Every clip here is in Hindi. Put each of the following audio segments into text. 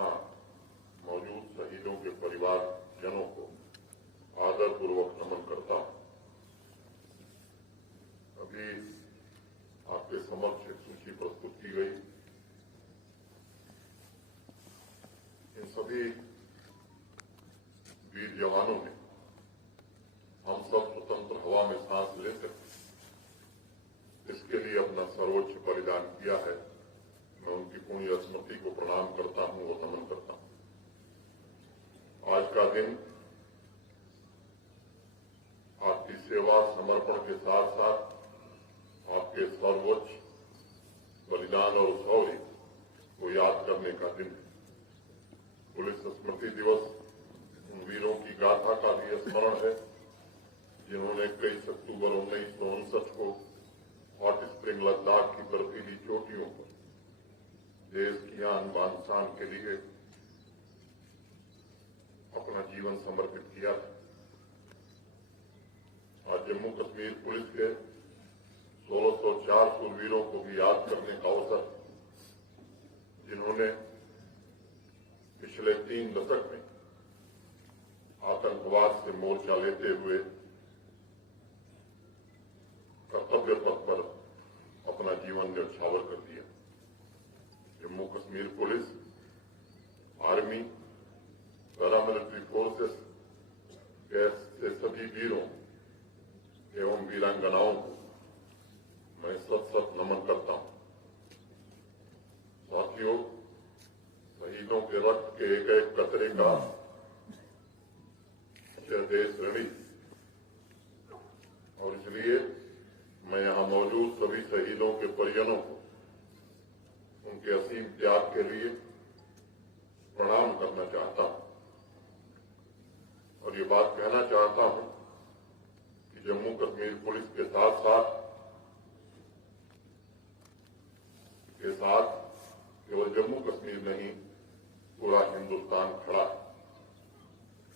यहाँ मौजूद शहीदों के परिवारजनों को आदरपूर्वक नमन करता हूं। अभी आपके समक्ष एक सूची प्रस्तुत की गई। इन सभी वीर जवानों ने हम सब स्वतंत्र हवा में सांस ले सकें, इसके लिए अपना सर्वोच्च बलिदान किया है। मैं उनकी पुण्य स्मृति को प्रणाम करता हूं और नमन करता हूं। आज का दिन आपकी सेवा समर्पण के साथ साथ आपके सर्वोच्च बलिदान और शौर्य को याद करने का दिन है। पुलिस स्मृति दिवस उन वीरों की गाथा का भी स्मरण है जिन्होंने 21 अक्टूबर 1959 को हॉट स्प्रिंग लद्दाख की बर्फीली चोटियों पर देश की आन बान शान के लिए अपना जीवन समर्पित किया था। आज जम्मू कश्मीर पुलिस के 1604 शूरवीरों को भी याद करने का अवसर, जिन्होंने पिछले 3 दशक में आतंकवाद से मोर्चा लेते हुए कर्तव्य पथ पर अपना जीवन न्यौछावर कर दिया। Jammu Kashmir police, army, paramilitary forces के सभी वीरों एवं वीरांगनाओं को मैं सत नमन करता हूं। साथियों, शहीदों के रक्त के एक एक कतरे का देश ऋणी, और इसलिए मैं यहां मौजूद सभी शहीदों के परिजनों को उनके असीम त्याग के लिए प्रणाम करना चाहता हूं और ये बात कहना चाहता हूं कि जम्मू कश्मीर पुलिस के साथ केवल जम्मू कश्मीर नहीं, पूरा हिंदुस्तान खड़ा है।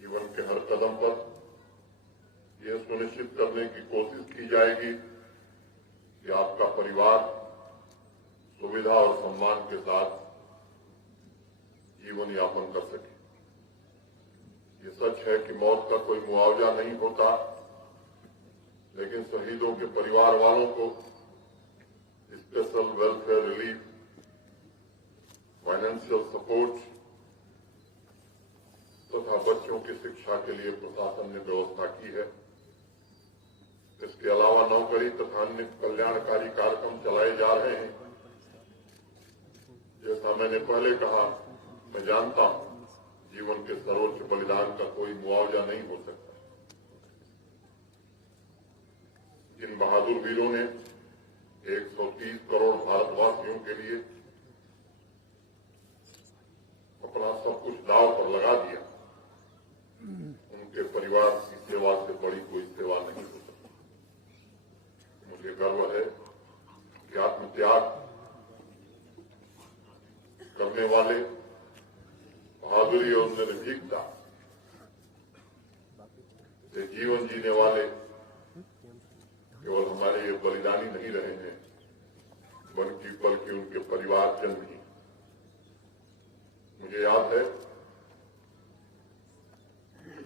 जीवन के हर कदम पर यह सुनिश्चित करने की कोशिश की जाएगी कि आपका परिवार सुविधा और सम्मान के साथ जीवन यापन कर सके। ये सच है कि मौत का कोई मुआवजा नहीं होता, लेकिन शहीदों के परिवार वालों को special welfare relief, financial support तथा बच्चों की शिक्षा के लिए प्रशासन ने व्यवस्था की है। इसके अलावा नौकरी तथा अन्य कल्याणकारी कार्यक्रम चलाए जा रहे हैं। जैसा मैंने पहले कहा, मैं जानता हूं जीवन के सर्वोच्च बलिदान का कोई मुआवजा नहीं हो सकता। जिन बहादुर वीरों ने 130 करोड़ भारतवासियों के लिए अपना सब कुछ दांव पर लगा दिया, उनके परिवार की सेवा से बड़ी कोई सेवा नहीं हो सकती। मुझे गर्व है कि आत्मत्याग करने वाले, बहादुरी और निर्भीकता से जीवन जीने वाले केवल हमारे ये बलिदानी नहीं रहे हैं, बल्कि उनके परिवारजन भी। मुझे याद है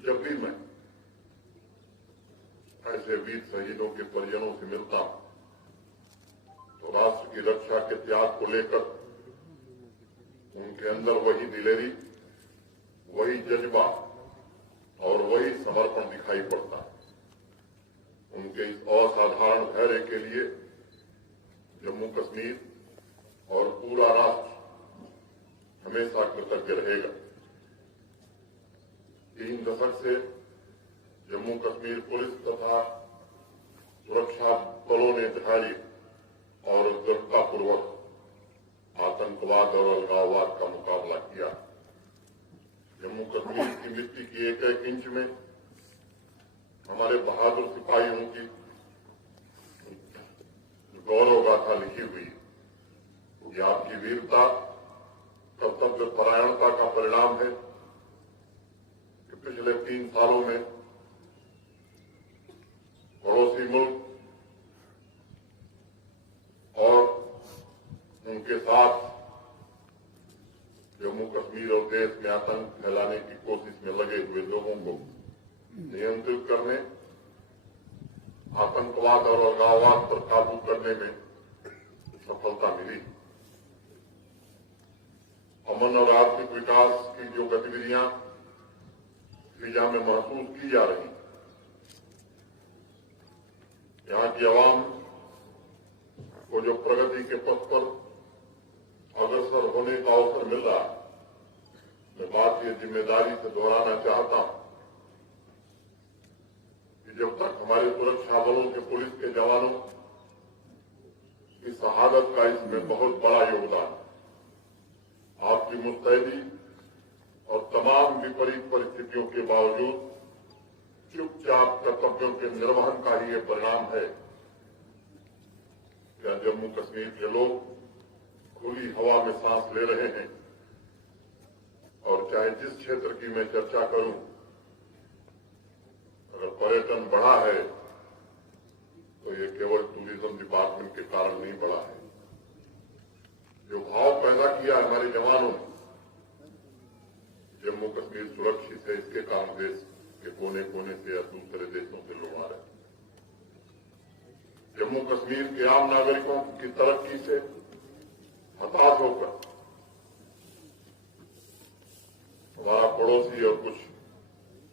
जब भी मैं ऐसे वीर शहीदों के परिजनों से मिलता हूं तो राष्ट्र की रक्षा के त्याग को लेकर उनके अंदर वही दिलेरी, वही जज्बा और वही समर्पण दिखाई पड़ता है। उनके इस असाधारण धैर्य के लिए जम्मू कश्मीर और पूरा राष्ट्र हमेशा कृतज्ञ रहेगा। 3 दशक से जम्मू कश्मीर पुलिस तथा सुरक्षा बलों ने धैर्य और दृढ़तापूर्वक आतंकवाद और अलगाववाद का मुकाबला किया। जम्मू कश्मीर की मिट्टी की एक एक इंच में हमारे बहादुर सिपाहियों की गौरव गाथा लिखी हुई है। ये आपकी वीरता, कर्तव्य परायणता का परिणाम है कि पिछले 3 सालों में पड़ोसी मुल्क और उनके साथ जम्मू कश्मीर और देश में आतंक फैलाने की कोशिश में लगे हुए लोगों को नियंत्रित करने, आतंकवाद और अलगाववाद पर काबू करने में सफलता मिली। अमन और आर्थिक विकास की जो गतिविधियां फिजा में महसूस की जा रही, यहां की आवाम को जो प्रगति के पथ पर अग्रसर होने का अवसर मिल रहा है, मैं बात ये जिम्मेदारी से दोहराना चाहता हूं कि जब तक हमारे सुरक्षा बलों के पुलिस के जवानों की शहादत का इसमें बहुत बड़ा योगदान, आपकी मुस्तैदी और तमाम विपरीत परिस्थितियों के बावजूद चुपचाप कर्तव्यों के निर्वहन का ही ये परिणाम है। क्या जम्मू कश्मीर के लोग खुली हवा में सांस ले रहे हैं, और चाहे जिस क्षेत्र की मैं चर्चा करूं, अगर पर्यटन बढ़ा है तो ये केवल टूरिज्म डिपार्टमेंट के कारण नहीं बढ़ा है। जो भाव पैदा किया हमारे जवानों ने, जम्मू कश्मीर सुरक्षित है, इसके कारण देश के कोने कोने से या दूसरे देशों से लोग आ रहे हैं। जम्मू कश्मीर के आम नागरिकों की तरक्की से हताश होकर हमारा पड़ोसी और कुछ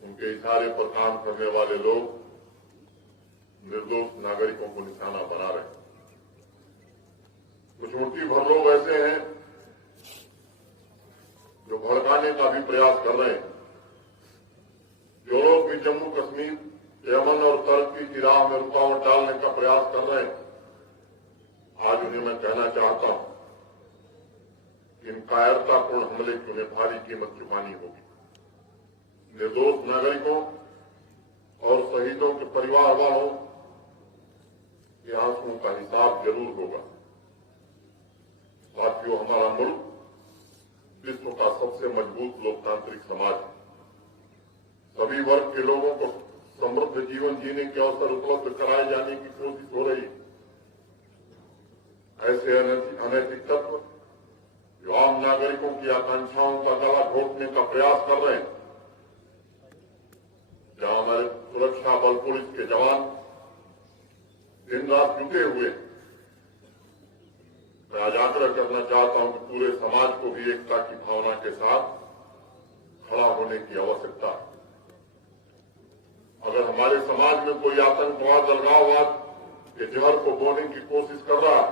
उनके इशारे पर काम करने वाले लोग निर्दोष नागरिकों को निशाना बना रहे हैं। कुछ मुट्ठी भर लोग ऐसे हैं जो भड़काने का भी प्रयास कर रहे हैं। जो लोग भी जम्मू कश्मीर के अमन और तरक्की की राह में रुकावट डालने का प्रयास कर रहे हैं, आज उन्हें मैं कहना चाहता हूं कि इन कायरतापूर्ण हमले की उन्हें भारी कीमत चुकानी होगी। निर्दोष नागरिकों और शहीदों के परिवार वालों के आंसुओं का हिसाब जरूर होगा। साथियों, हमारा मुल्क विश्व का सबसे मजबूत लोकतांत्रिक समाज है। सभी वर्ग के लोगों को समृद्ध जीवन जीने के अवसर उपलब्ध कराए जाने की कोशिश हो रही है। ऐसे अनैतिक तत्व जो आम नागरिकों की आकांक्षाओं का गला घोटने का प्रयास कर रहे हैं, जहां हमारे सुरक्षा बल पुलिस के जवान दिन रात जुटे हुए, मैं आज आग्रह करना चाहता हूं कि पूरे समाज को भी एकता की भावना के साथ खड़ा होने की आवश्यकता है। अगर हमारे समाज में कोई आतंकवाद, अलगाववाद के जहर को बोने की कोशिश कर रहा है,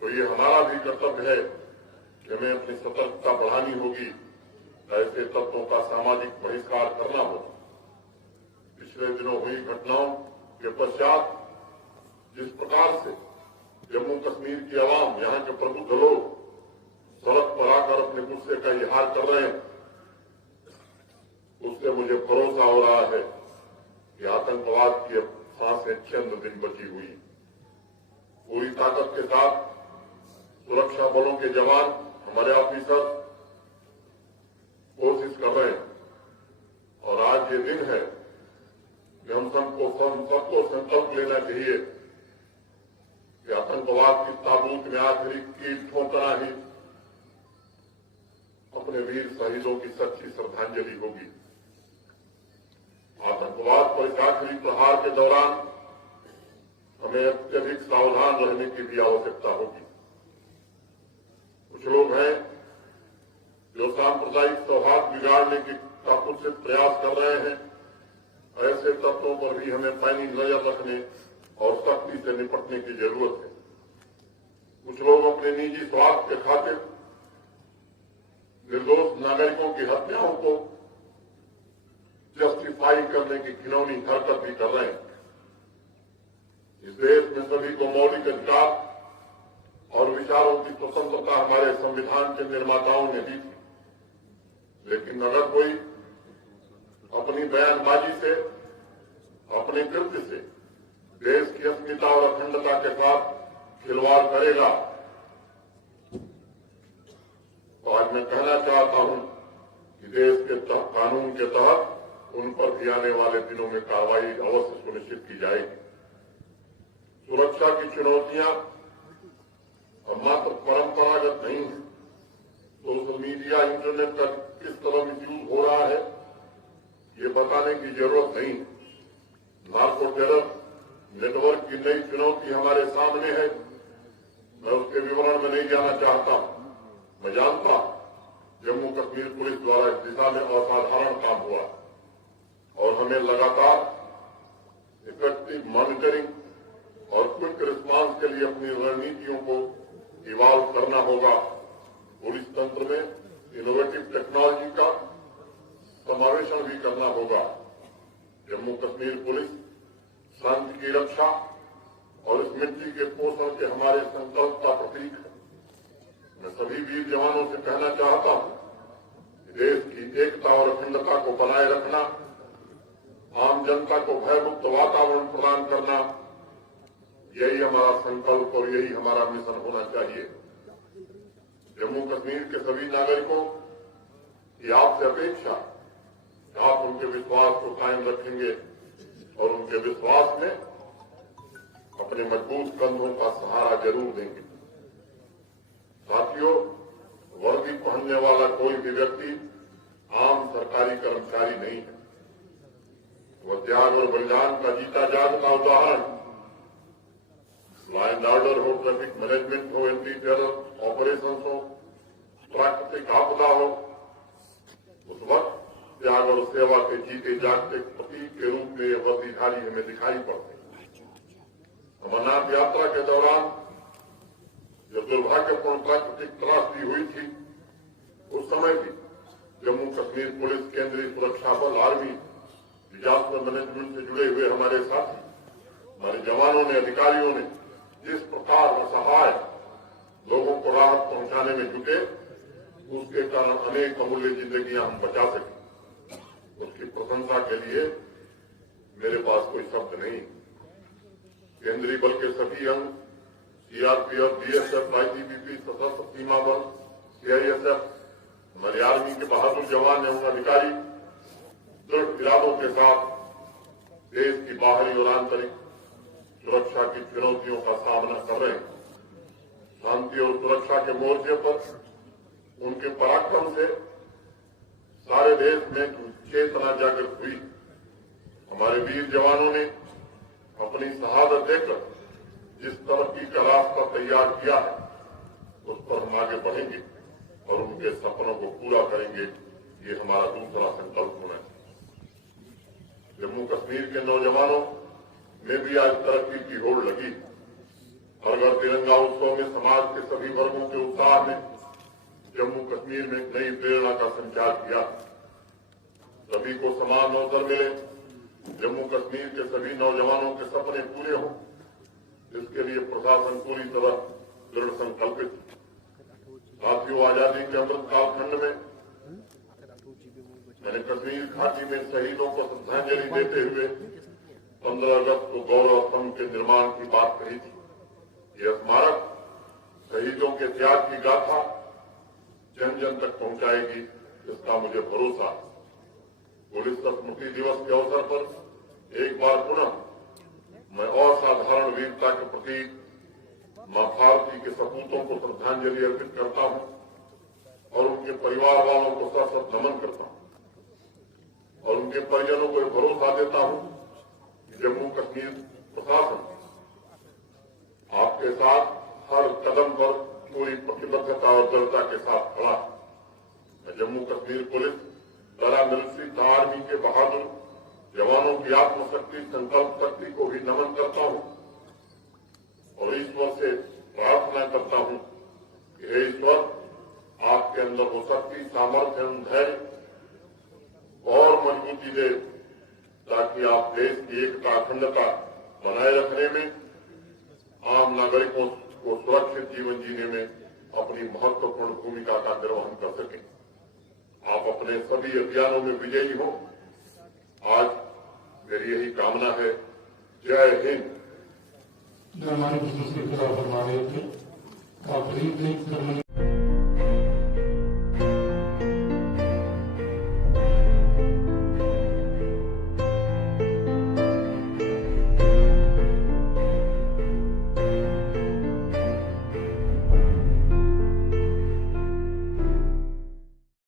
तो ये हमारा भी कर्तव्य है कि हमें अपनी सतर्कता बढ़ानी होगी, ऐसे तत्वों का सामाजिक बहिष्कार करना होगा। पिछले दिनों हुई घटनाओं के पश्चात जिस प्रकार से जम्मू कश्मीर की आवाम, यहां के प्रबुद्ध लोग सड़क पर आकर अपने गुस्से का इजहार कर रहे हैं, उससे मुझे भरोसा हो रहा है कि आतंकवाद की सांसें चंद दिन बची हुई। पूरी ताकत के साथ सुरक्षा बलों के जवान, हमारे ऑफिसर कोशिश कर रहे हैं, और आज ये दिन है कि हम सबको संकल्प लेना चाहिए कि आतंकवाद की ताबूत में आखिरी कील ठोकना ही अपने वीर शहीदों की सच्ची श्रद्धांजलि होगी। आतंकवाद पर इस आखिरी प्रहार के दौरान हमें अत्यधिक सावधान रहने की भी आवश्यकता होगी। कुछ लोग हैं जो सांप्रदायिक सौहार्द बिगाड़ने का कुत्सित प्रयास कर रहे हैं। ऐसे तत्वों पर भी हमें पैनी नजर रखने और सख्ती से निपटने की जरूरत है। कुछ लोग अपने निजी स्वार्थ के खातिर निर्दोष नागरिकों की हत्याओं को जस्टिफाई करने की घिनौनी हरकत भी कर रहे हैं। इस देश में सभी को मौलिक अधिकार और विचारों की स्वतंत्रता हमारे संविधान के निर्माताओं ने दी थी, लेकिन अगर कोई अपनी बयानबाजी से, अपने कृत्य से देश की अस्मिता और अखंडता के साथ खिलवाड़ करेगा, तो आज मैं कहना चाहता हूं कि देश के कानून के तहत उन पर भी आने वाले दिनों में कार्रवाई अवश्य सुनिश्चित की जाएगी। सुरक्षा की चुनौतियां अब मात्र परंपरागत नहीं है, इंटेलिजेंस का किस तरह मिसयूज हो रहा है ये बताने की जरूरत नहीं। नार्को टेरर नेटवर्क की नई चुनौती हमारे सामने है। मैं उसके विवरण में नहीं जाना चाहता। मैं जानता जम्मू कश्मीर पुलिस द्वारा इस दिशा में असाधारण काम हुआ और हमें लगातार इफेक्टिव मॉनिटरिंग और क्विक रिस्पांस के लिए अपनी रणनीतियों को इवॉल्व करना होगा। पुलिस तंत्र में इनोवेटिव टेक्नोलॉजी का समावेशन भी करना होगा। जम्मू कश्मीर पुलिस शांति की रक्षा और इस मिट्टी के पोषण के हमारे संकल्प का प्रतीक है। मैं सभी वीर जवानों से कहना चाहता हूं कि देश की एकता और अखंडता को बनाए रखना, आम जनता को भयमुक्त वातावरण प्रदान करना, यही हमारा संकल्प और यही हमारा मिशन होना चाहिए। जम्मू कश्मीर के सभी नागरिकों की आपसे अपेक्षा आप उनके विश्वास को कायम रखेंगे और उनके विश्वास में अपने मजबूत कंधों का सहारा जरूर देंगे। साथियों, वर्दी पहनने वाला कोई भी व्यक्ति आम सरकारी कर्मचारी नहीं है। वह त्याग और बलिदान का जीता जागता उदाहरण, लॉ एंड ऑर्डर हो, ट्रैफिक मैनेजमेंट हो, एंटी टेरर ऑपरेशन हो, प्राकृतिक आपदा हो, उस वक्त त्याग और सेवा के जीते जागते प्रतीक के रूप में ये वर्दीधारी हमें दिखाई पड़ते। अमरनाथ यात्रा के दौरान जो दुर्भाग्यपूर्ण प्राकृतिक त्रासदी हुई थी, उस समय भी जम्मू कश्मीर पुलिस, केंद्रीय सुरक्षा बल, आर्मी, डिजास्टर मैनेजमेंट से जुड़े हुए हमारे साथी, हमारे जवानों ने, अधिकारियों ने जिस प्रकार असहाय लोगों को राहत पहुंचाने में जुटे, उसके कारण अनेक अमूल्य जिंदगियां हम बचा सके। उसकी प्रशंसा के लिए मेरे पास कोई शब्द नहीं। केंद्रीय बल के सभी अंग, सीआरपीएफ, बीएसएफ, आईटीबीपी, सशस्त्र सीमा बल, सीआईएसएफ, हमारे आर्मी के बहादुर जवान एवं अधिकारी दृढ़ इरादों के साथ देश की बाहरी और आंतरिक सुरक्षा की चुनौतियों का सामना कर रहे हैं। शांति और सुरक्षा के मोर्चे पर उनके पराक्रम से सारे देश में चेतना जागृत हुई। हमारे वीर जवानों ने अपनी शहादत देकर जिस तरक्की का रास्ता तैयार किया है, उस पर हम आगे बढ़ेंगे और उनके सपनों को पूरा करेंगे। ये हमारा दूसरा संकल्प होना चाहिए। जम्मू कश्मीर के नौजवानों में भी आज तरक्की की होड़ लगी। हर घर तिरंगा उत्सव में समाज के सभी वर्गों के उत्साह ने जम्मू कश्मीर में एक नई प्रेरणा का संचार किया। सभी को समान अवसर मिले, जम्मू कश्मीर के सभी नौजवानों के सपने पूरे हों, इसके लिए प्रशासन पूरी तरह दृढ़ संकल्पित। साथियों, आजादी के अमृत कालखंड में मैंने कश्मीर घाटी में शहीदों को श्रद्धांजलि देते हुए 15 अगस्त को गौरव स्तंभ के निर्माण की बात कही थी। यह स्मारक शहीदों के त्याग की गाथा जन जन तक पहुंचाएगी, इसका मुझे भरोसा। पुलिस स्मृति दिवस के अवसर पर एक बार पुनः मैं असाधारण वीरता के प्रतीक मां भारती के सपूतों को श्रद्धांजलि अर्पित करता हूं और उनके परिवार वालों को सशक्त नमन करता हूं और उनके परिजनों को भरोसा देता हूं कि जम्मू कश्मीर प्रशासन आपके साथ हर कदम पर पूरी प्रतिबद्धता और दृढ़ता के साथ खड़ा है। मैं Jammu Kashmir police, paramilitary, army के बहादुर जवानों की आत्मशक्ति, संकल्प शक्ति को भी नमन करता हूं और ईश्वर से प्रार्थना करता हूं कि हे ईश्वर, आपके अंदर वो शक्ति, सामर्थ्य एवं धैर्य और मजबूती दे ताकि आप देश की एकता, अखंडता बनाए रखने में, आम नागरिकों को सुरक्षित जीवन जीने में अपनी महत्वपूर्ण भूमिका का निर्वहन कर सकें। आप अपने सभी अभियानों में विजयी हों, आज मेरी यही कामना है। जय हिंद। जो हमारे खिलाफ फरमा रहे थे, आप